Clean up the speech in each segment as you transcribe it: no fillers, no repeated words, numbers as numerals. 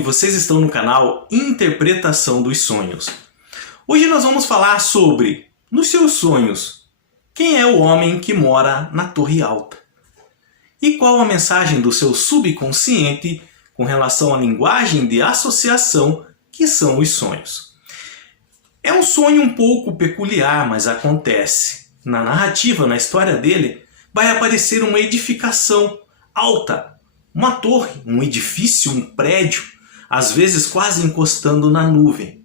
e vocês estão no canal Interpretação dos Sonhos. Hoje nós vamos falar sobre, nos seus sonhos, quem é o homem que mora na torre alta? E qual a mensagem do seu subconsciente com relação à linguagem de associação que são os sonhos? É um sonho um pouco peculiar, mas acontece. Na narrativa, na história dele, vai aparecer uma edificação alta, uma torre, um edifício, um prédio, às vezes quase encostando na nuvem.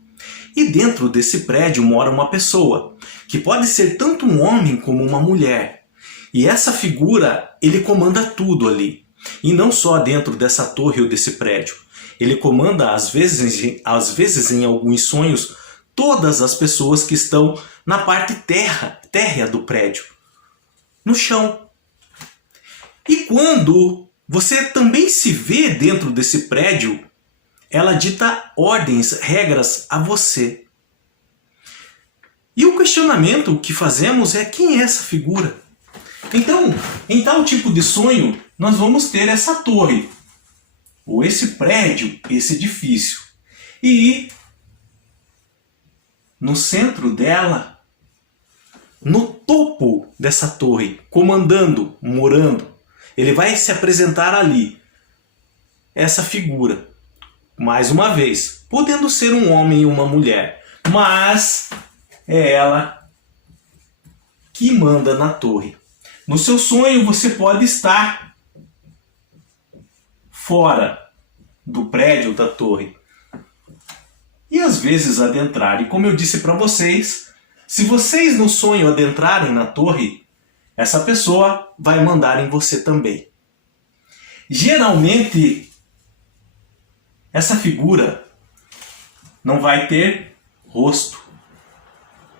E dentro desse prédio mora uma pessoa, que pode ser tanto um homem como uma mulher. E essa figura, ele comanda tudo ali. E não só dentro dessa torre ou desse prédio. Ele comanda, às vezes em alguns sonhos, todas as pessoas que estão na parte térrea do prédio, no chão. E quando você também se vê dentro desse prédio, ela dita ordens, regras a você. E o questionamento que fazemos é: quem é essa figura? Então, em tal tipo de sonho, nós vamos ter essa torre, ou esse prédio, esse edifício. E no centro dela, no topo dessa torre, comandando, morando, ele vai se apresentar ali, essa figura. Mais uma vez, podendo ser um homem e uma mulher, mas é ela que manda na torre. No seu sonho você pode estar fora do prédio da torre e às vezes adentrar. E como eu disse para vocês, se vocês no sonho adentrarem na torre, essa pessoa vai mandar em você também. Geralmente, essa figura não vai ter rosto,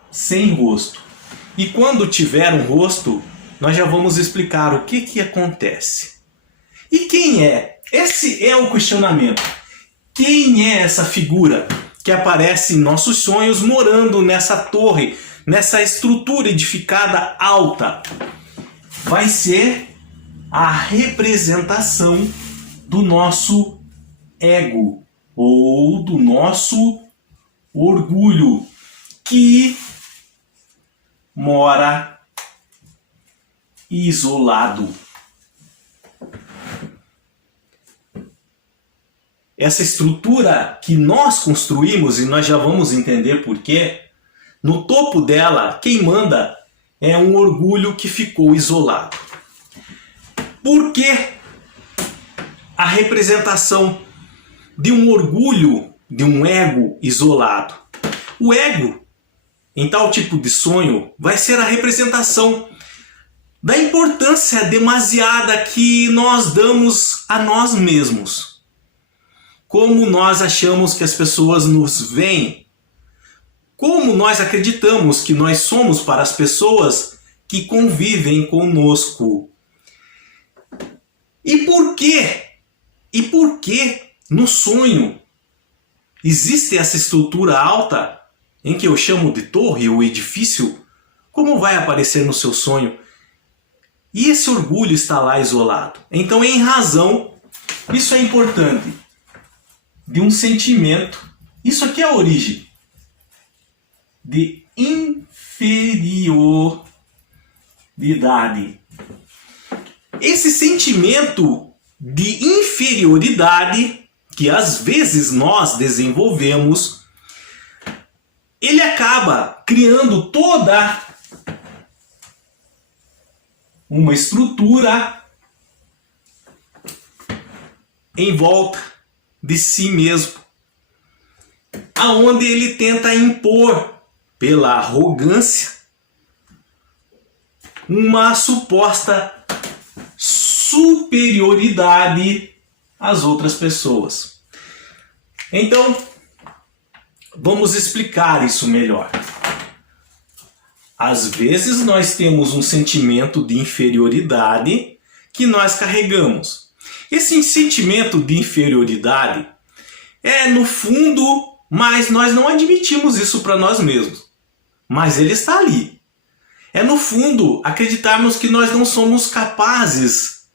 sem rosto. E quando tiver um rosto, nós já vamos explicar o que acontece. E quem é? Esse é o questionamento. Quem é essa figura que aparece em nossos sonhos morando nessa torre, nessa estrutura edificada alta? Vai ser a representação do nosso ego ou do nosso orgulho, que mora isolado. Essa estrutura que nós construímos, e nós já vamos entender por quê, no topo dela, quem manda é um orgulho que ficou isolado. Por que a representação de um orgulho, de um ego isolado? O ego, em tal tipo de sonho, vai ser a representação da importância demasiada que nós damos a nós mesmos. Como nós achamos que as pessoas nos veem. Como nós acreditamos que nós somos para as pessoas que convivem conosco. E por quê? E por que no sonho existe essa estrutura alta, em que eu chamo de torre ou edifício? Como vai aparecer no seu sonho? E esse orgulho está lá isolado. Então, em razão, isso é importante, de um sentimento, isso aqui é a origem, de inferioridade. Esse sentimento de inferioridade que às vezes nós desenvolvemos, ele acaba criando toda uma estrutura em volta de si mesmo, aonde ele tenta impor, pela arrogância, uma suposta superioridade às outras pessoas. Então, vamos explicar isso melhor. Às vezes nós temos um sentimento de inferioridade que nós carregamos. Esse sentimento de inferioridade é no fundo, mas nós não admitimos isso para nós mesmos. Mas ele está ali. É no fundo acreditarmos que nós não somos capazes,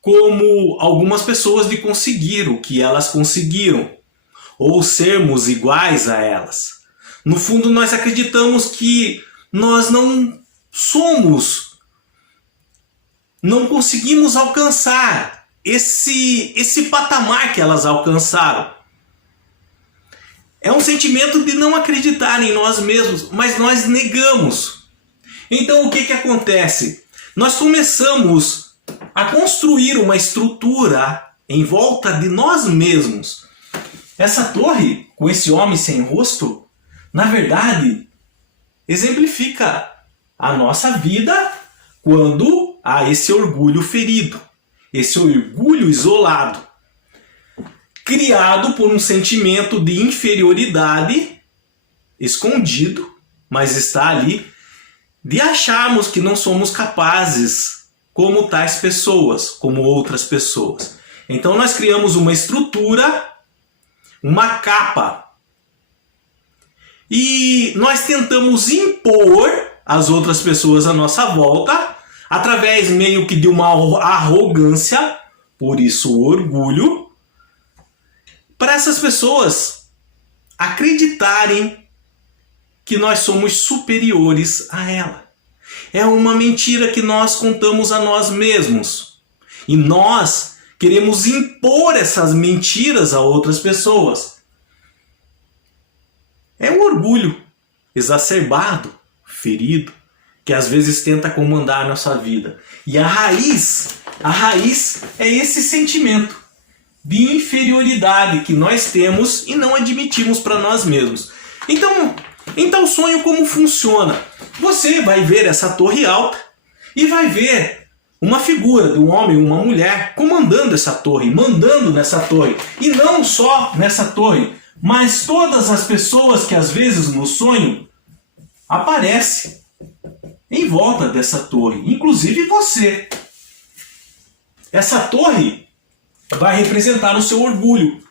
como algumas pessoas, de conseguir o que elas conseguiram. ou sermos iguais a elas. No fundo, nós acreditamos que nós não somos, não conseguimos alcançar esse patamar que elas alcançaram. É um sentimento de não acreditar em nós mesmos, mas nós negamos. Então o que acontece? Nós começamos a construir uma estrutura em volta de nós mesmos. Essa torre, com esse homem sem rosto, na verdade, exemplifica a nossa vida quando há esse orgulho ferido, esse orgulho isolado, criado por um sentimento de inferioridade escondido, mas está ali, de acharmos que não somos capazes como tais pessoas, como outras pessoas. Então nós criamos uma estrutura, uma capa, e nós tentamos impor às outras pessoas à nossa volta, através meio que de uma arrogância, por isso o orgulho, para essas pessoas acreditarem que nós somos superiores a ela. É uma mentira que nós contamos a nós mesmos. E nós queremos impor essas mentiras a outras pessoas. É um orgulho exacerbado, ferido, que às vezes tenta comandar a nossa vida. E a raiz é esse sentimento de inferioridade que nós temos e não admitimos para nós mesmos. Então o sonho como funciona? Você vai ver essa torre alta e vai ver uma figura de um homem ou uma mulher comandando essa torre, mandando nessa torre. E não só nessa torre, mas todas as pessoas que às vezes no sonho aparecem em volta dessa torre, inclusive você. Essa torre vai representar o seu orgulho,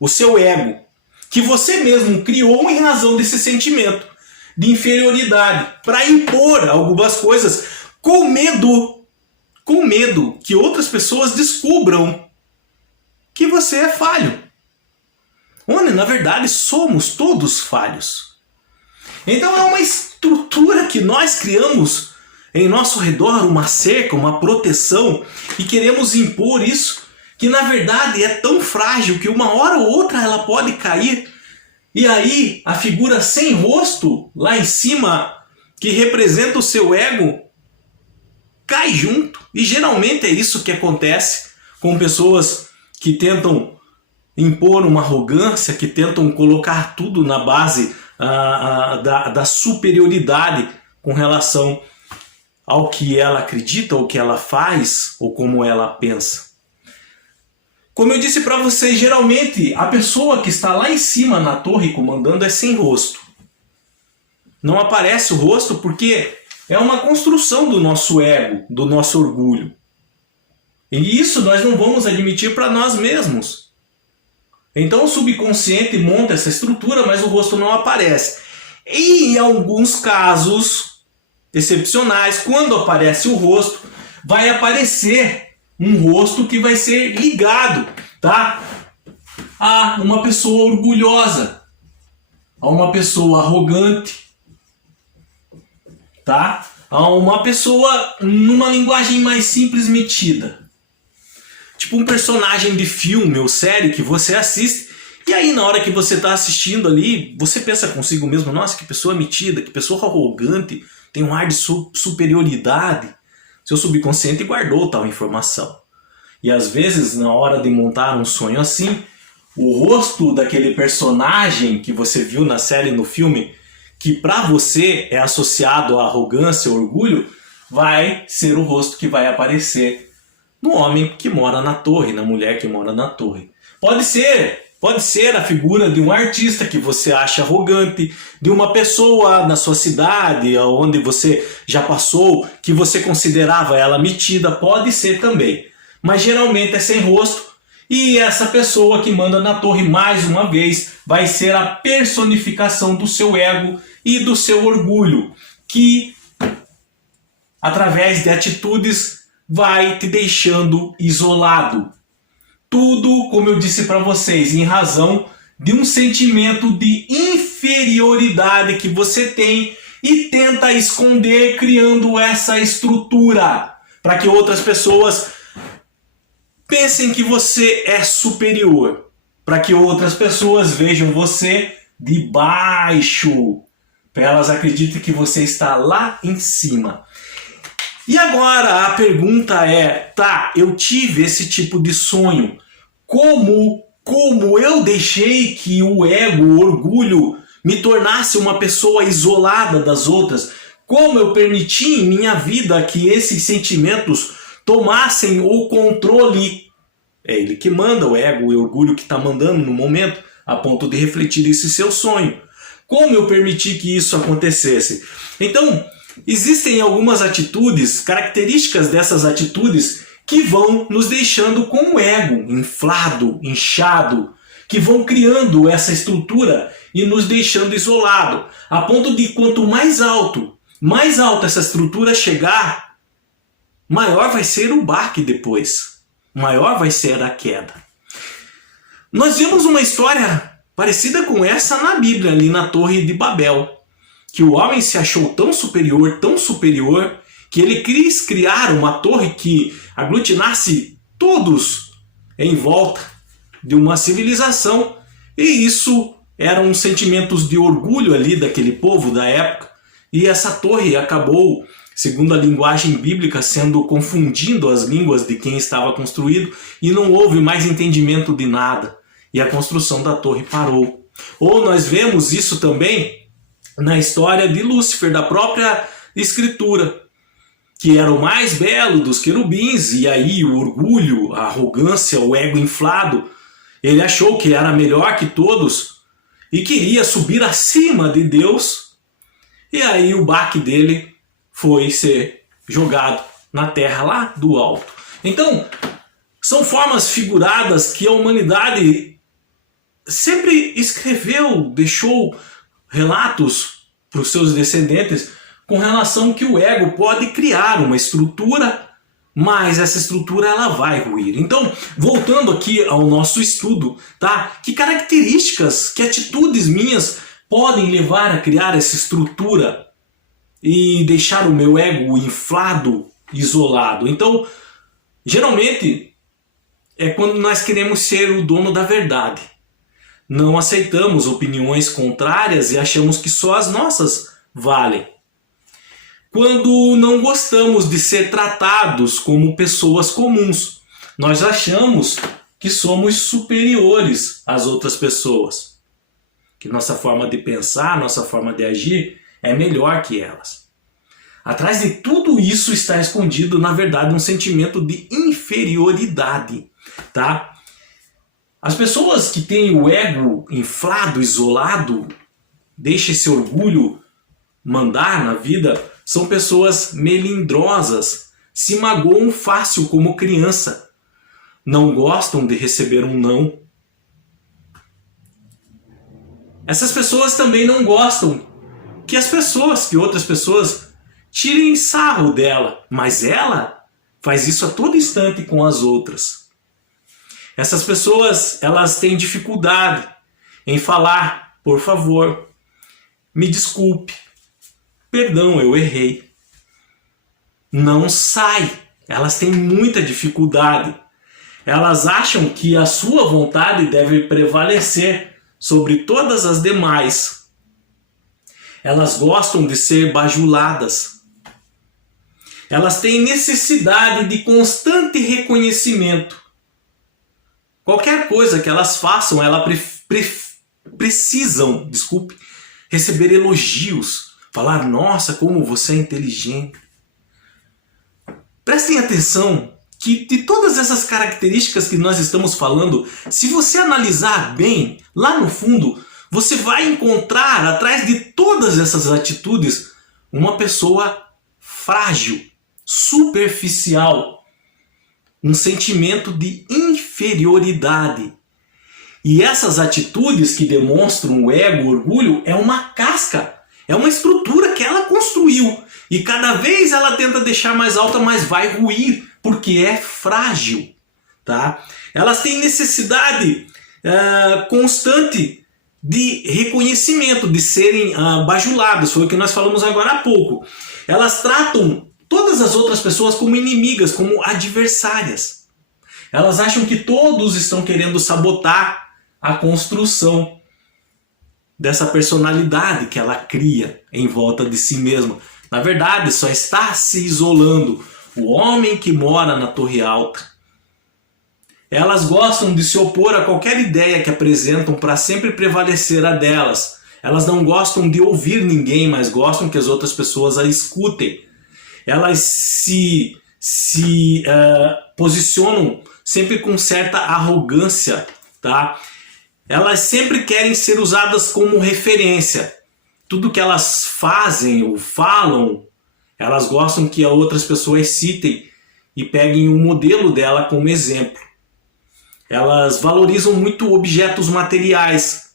o seu ego, que você mesmo criou em razão desse sentimento de inferioridade, para impor algumas coisas com medo que outras pessoas descubram que você é falho. Onde, na verdade, somos todos falhos. Então é uma estrutura que nós criamos em nosso redor, uma cerca, uma proteção, e queremos impor isso, que na verdade é tão frágil que uma hora ou outra ela pode cair. E aí a figura sem rosto, lá em cima, que representa o seu ego, cai junto. E geralmente é isso que acontece com pessoas que tentam impor uma arrogância, que tentam colocar tudo na base da superioridade com relação ao que ela acredita, ou que ela faz, ou como ela pensa. Como eu disse para vocês, geralmente a pessoa que está lá em cima na torre comandando é sem rosto. Não aparece o rosto porque é uma construção do nosso ego, do nosso orgulho. E isso nós não vamos admitir para nós mesmos. Então o subconsciente monta essa estrutura, mas o rosto não aparece. E em alguns casos excepcionais, quando aparece o rosto, vai aparecer um rosto que vai ser ligado, tá, a uma pessoa orgulhosa, a uma pessoa arrogante, tá, a uma pessoa numa linguagem mais simples, metida. Tipo um personagem de filme ou série que você assiste, e aí na hora que você está assistindo ali, você pensa consigo mesmo, nossa, que pessoa metida, que pessoa arrogante, tem um ar de superioridade. Seu subconsciente guardou tal informação. E às vezes, na hora de montar um sonho assim, o rosto daquele personagem que você viu na série, no filme, que para você é associado à arrogância, ao orgulho, vai ser o rosto que vai aparecer no homem que mora na torre, na mulher que mora na torre. Pode ser a figura de um artista que você acha arrogante, de uma pessoa na sua cidade, onde você já passou, que você considerava ela metida, pode ser também. Mas geralmente é sem rosto, e essa pessoa que manda na torre, mais uma vez, vai ser a personificação do seu ego e do seu orgulho, que através de atitudes vai te deixando isolado. Tudo, como eu disse para vocês, em razão de um sentimento de inferioridade que você tem e tenta esconder criando essa estrutura para que outras pessoas pensem que você é superior, para que outras pessoas vejam você de baixo, para elas acreditem que você está lá em cima. E agora a pergunta é, tá, eu tive esse tipo de sonho, como eu deixei que o ego, o orgulho, me tornasse uma pessoa isolada das outras? Como eu permiti em minha vida que esses sentimentos tomassem o controle? É ele que manda, o ego e o orgulho que está mandando no momento, a ponto de refletir esse seu sonho. Como eu permiti que isso acontecesse? Então, existem algumas atitudes, características dessas atitudes, que vão nos deixando com o ego inflado, inchado, que vão criando essa estrutura e nos deixando isolado, a ponto de quanto mais alto essa estrutura chegar, maior vai ser o baque depois, maior vai ser a queda. Nós vimos uma história parecida com essa na Bíblia, ali na Torre de Babel, que o homem se achou tão superior, que ele quis criar uma torre que aglutinasse todos em volta de uma civilização, e isso eram sentimentos de orgulho ali daquele povo da época, e essa torre acabou, segundo a linguagem bíblica, confundindo as línguas de quem estava construído, e não houve mais entendimento de nada, e a construção da torre parou. Ou nós vemos isso também na história de Lúcifer, da própria Escritura, que era o mais belo dos querubins, e aí o orgulho, a arrogância, o ego inflado, ele achou que era melhor que todos e queria subir acima de Deus, e aí o baque dele foi ser jogado na terra lá do alto. Então, são formas figuradas que a humanidade sempre escreveu, deixou relatos para os seus descendentes com relação que o ego pode criar uma estrutura, mas essa estrutura ela vai ruir. Então, voltando aqui ao nosso estudo, tá? Que características, que atitudes minhas podem levar a criar essa estrutura e deixar o meu ego inflado, isolado? Então, geralmente é quando nós queremos ser o dono da verdade. Não aceitamos opiniões contrárias e achamos que só as nossas valem. Quando não gostamos de ser tratados como pessoas comuns, nós achamos que somos superiores às outras pessoas, que nossa forma de pensar, nossa forma de agir é melhor que elas. Atrás de tudo isso está escondido, na verdade, um sentimento de inferioridade, tá? As pessoas que têm o ego inflado, isolado, deixa esse orgulho mandar na vida, são pessoas melindrosas, se magoam fácil como criança, não gostam de receber um não. Essas pessoas também não gostam que outras pessoas tirem sarro dela, mas ela faz isso a todo instante com as outras. Essas pessoas, elas têm dificuldade em falar, por favor, me desculpe, perdão, eu errei. Não sai. Elas têm muita dificuldade. Elas acham que a sua vontade deve prevalecer sobre todas as demais. Elas gostam de ser bajuladas. Elas têm necessidade de constante reconhecimento. Qualquer coisa que elas façam, elas precisam, receber elogios. Falar, nossa, como você é inteligente. Prestem atenção que de todas essas características que nós estamos falando, se você analisar bem, lá no fundo, você vai encontrar atrás de todas essas atitudes uma pessoa frágil, superficial, um sentimento de inferioridade. E essas atitudes que demonstram o ego, o orgulho, é uma casca. É uma estrutura que ela construiu. E cada vez ela tenta deixar mais alta, mas vai ruir, porque é frágil. Tá? Elas têm necessidade constante de reconhecimento, de serem bajulados. Foi o que nós falamos agora há pouco. Elas tratam todas as outras pessoas como inimigas, como adversárias. Elas acham que todos estão querendo sabotar a construção dessa personalidade que ela cria em volta de si mesma. Na verdade, só está se isolando o homem que mora na Torre Alta. Elas gostam de se opor a qualquer ideia que apresentam para sempre prevalecer a delas. Elas não gostam de ouvir ninguém, mas gostam que as outras pessoas a escutem. Elas se posicionam sempre com certa arrogância, tá? Elas sempre querem ser usadas como referência. Tudo que elas fazem ou falam, elas gostam que outras pessoas citem e peguem o modelo dela como exemplo. Elas valorizam muito objetos materiais,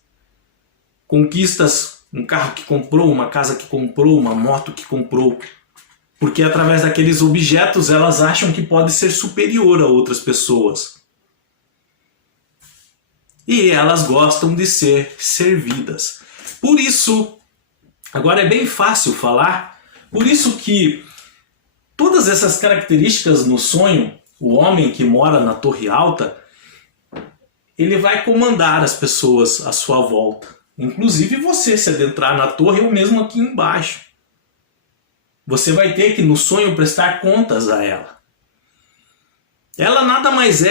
conquistas, um carro que comprou, uma casa que comprou, uma moto que comprou, porque através daqueles objetos elas acham que pode ser superior a outras pessoas. E elas gostam de ser servidas. Por isso, agora é bem fácil falar, por isso que todas essas características no sonho, o homem que mora na Torre Alta, ele vai comandar as pessoas à sua volta. Inclusive você, se adentrar na torre ou mesmo aqui embaixo. Você vai ter que no sonho prestar contas a ela. Ela nada mais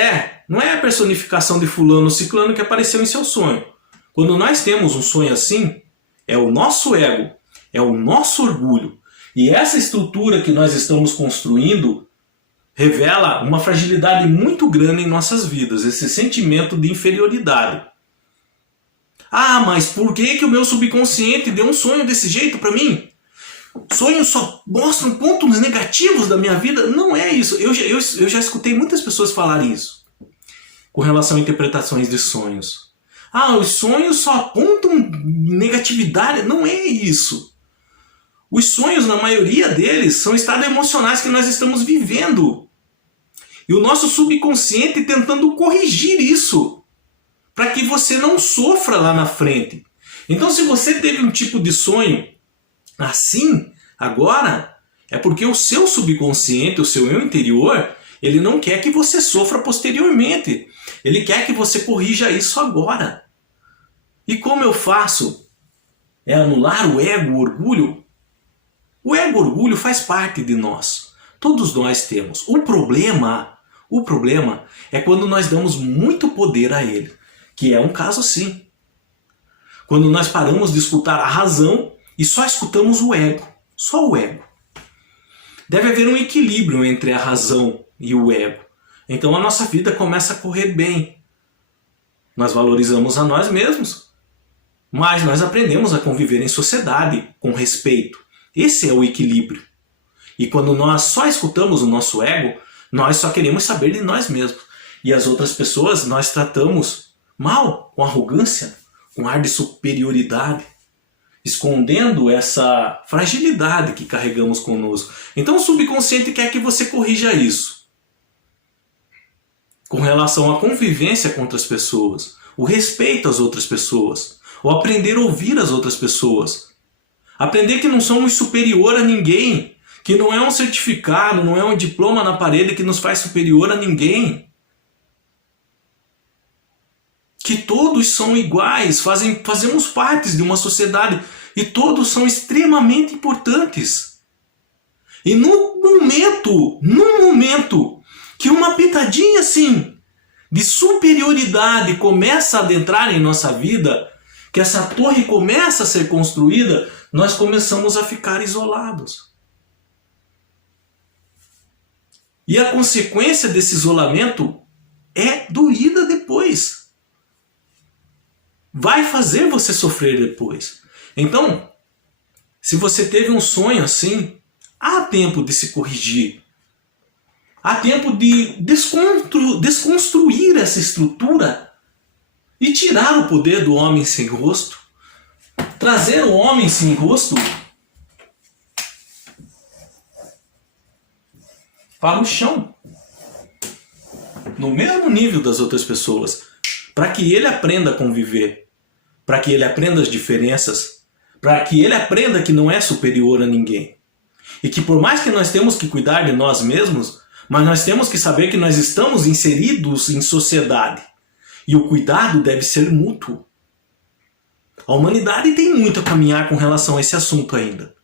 não é a personificação de fulano ou ciclano que apareceu em seu sonho. Quando nós temos um sonho assim, é o nosso ego, é o nosso orgulho. E essa estrutura que nós estamos construindo revela uma fragilidade muito grande em nossas vidas, esse sentimento de inferioridade. Ah, mas por que o meu subconsciente deu um sonho desse jeito para mim? Sonhos só mostram pontos negativos da minha vida? Não é isso. Eu já escutei muitas pessoas falarem isso com relação a interpretações de sonhos. Ah, os sonhos só apontam negatividade. Não é isso. Os sonhos, na maioria deles, são estados emocionais que nós estamos vivendo. E o nosso subconsciente tentando corrigir isso, para que você não sofra lá na frente. Então, se você teve um tipo de sonho assim, agora, é porque o seu subconsciente, o seu eu interior, ele não quer que você sofra posteriormente. Ele quer que você corrija isso agora. E como eu faço? É anular o ego, o orgulho? O ego, o orgulho faz parte de nós. Todos nós temos. O problema é quando nós damos muito poder a ele, que é um caso assim. Quando nós paramos de escutar a razão e só escutamos o ego, só o ego. Deve haver um equilíbrio entre a razão e o ego. Então a nossa vida começa a correr bem. Nós valorizamos a nós mesmos, mas nós aprendemos a conviver em sociedade com respeito. Esse é o equilíbrio. E quando nós só escutamos o nosso ego, nós só queremos saber de nós mesmos. E as outras pessoas nós tratamos mal, com arrogância, com ar de superioridade, escondendo essa fragilidade que carregamos conosco. Então o subconsciente quer que você corrija isso. Com relação à convivência com outras pessoas, o respeito às outras pessoas, o aprender a ouvir as outras pessoas. Aprender que não somos superior a ninguém, que não é um certificado, não é um diploma na parede que nos faz superior a ninguém. Que todos são iguais, fazemos parte de uma sociedade e todos são extremamente importantes. E no momento que uma pitadinha assim de superioridade começa a adentrar em nossa vida, que essa torre começa a ser construída, nós começamos a ficar isolados. E a consequência desse isolamento é doída depois. Vai fazer você sofrer depois. Então, se você teve um sonho assim, há tempo de se corrigir. Há tempo de desconstruir essa estrutura e tirar o poder do homem sem rosto. Trazer o homem sem rosto para o chão. No mesmo nível das outras pessoas. para que ele aprenda a conviver, para que ele aprenda as diferenças, para que ele aprenda que não é superior a ninguém. E que por mais que nós temos que cuidar de nós mesmos, mas nós temos que saber que nós estamos inseridos em sociedade. E o cuidado deve ser mútuo. A humanidade tem muito a caminhar com relação a esse assunto ainda.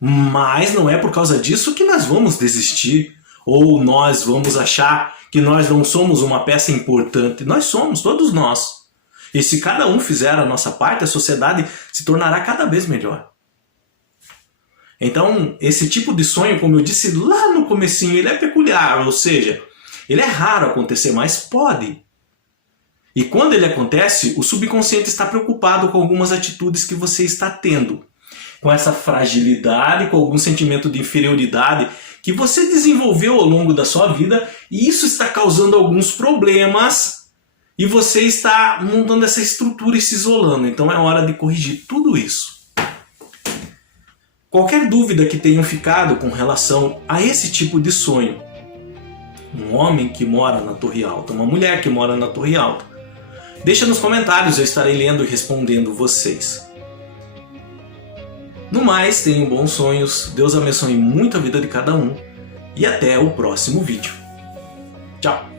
Mas não é por causa disso que nós vamos desistir, ou nós vamos achar que nós não somos uma peça importante. Nós somos, todos nós. E se cada um fizer a nossa parte, a sociedade se tornará cada vez melhor. Então, esse tipo de sonho, como eu disse lá no comecinho, ele é peculiar, ou seja, ele é raro acontecer, mas pode. E quando ele acontece, o subconsciente está preocupado com algumas atitudes que você está tendo. Com essa fragilidade, com algum sentimento de inferioridade que você desenvolveu ao longo da sua vida, e isso está causando alguns problemas, e você está montando essa estrutura e se isolando. Então é hora de corrigir tudo isso. Qualquer dúvida que tenham ficado com relação a esse tipo de sonho, um homem que mora na Torre Alta, uma mulher que mora na Torre Alta, deixa nos comentários, eu estarei lendo e respondendo vocês. No mais, tenham bons sonhos, Deus abençoe muito a vida de cada um e até o próximo vídeo. Tchau!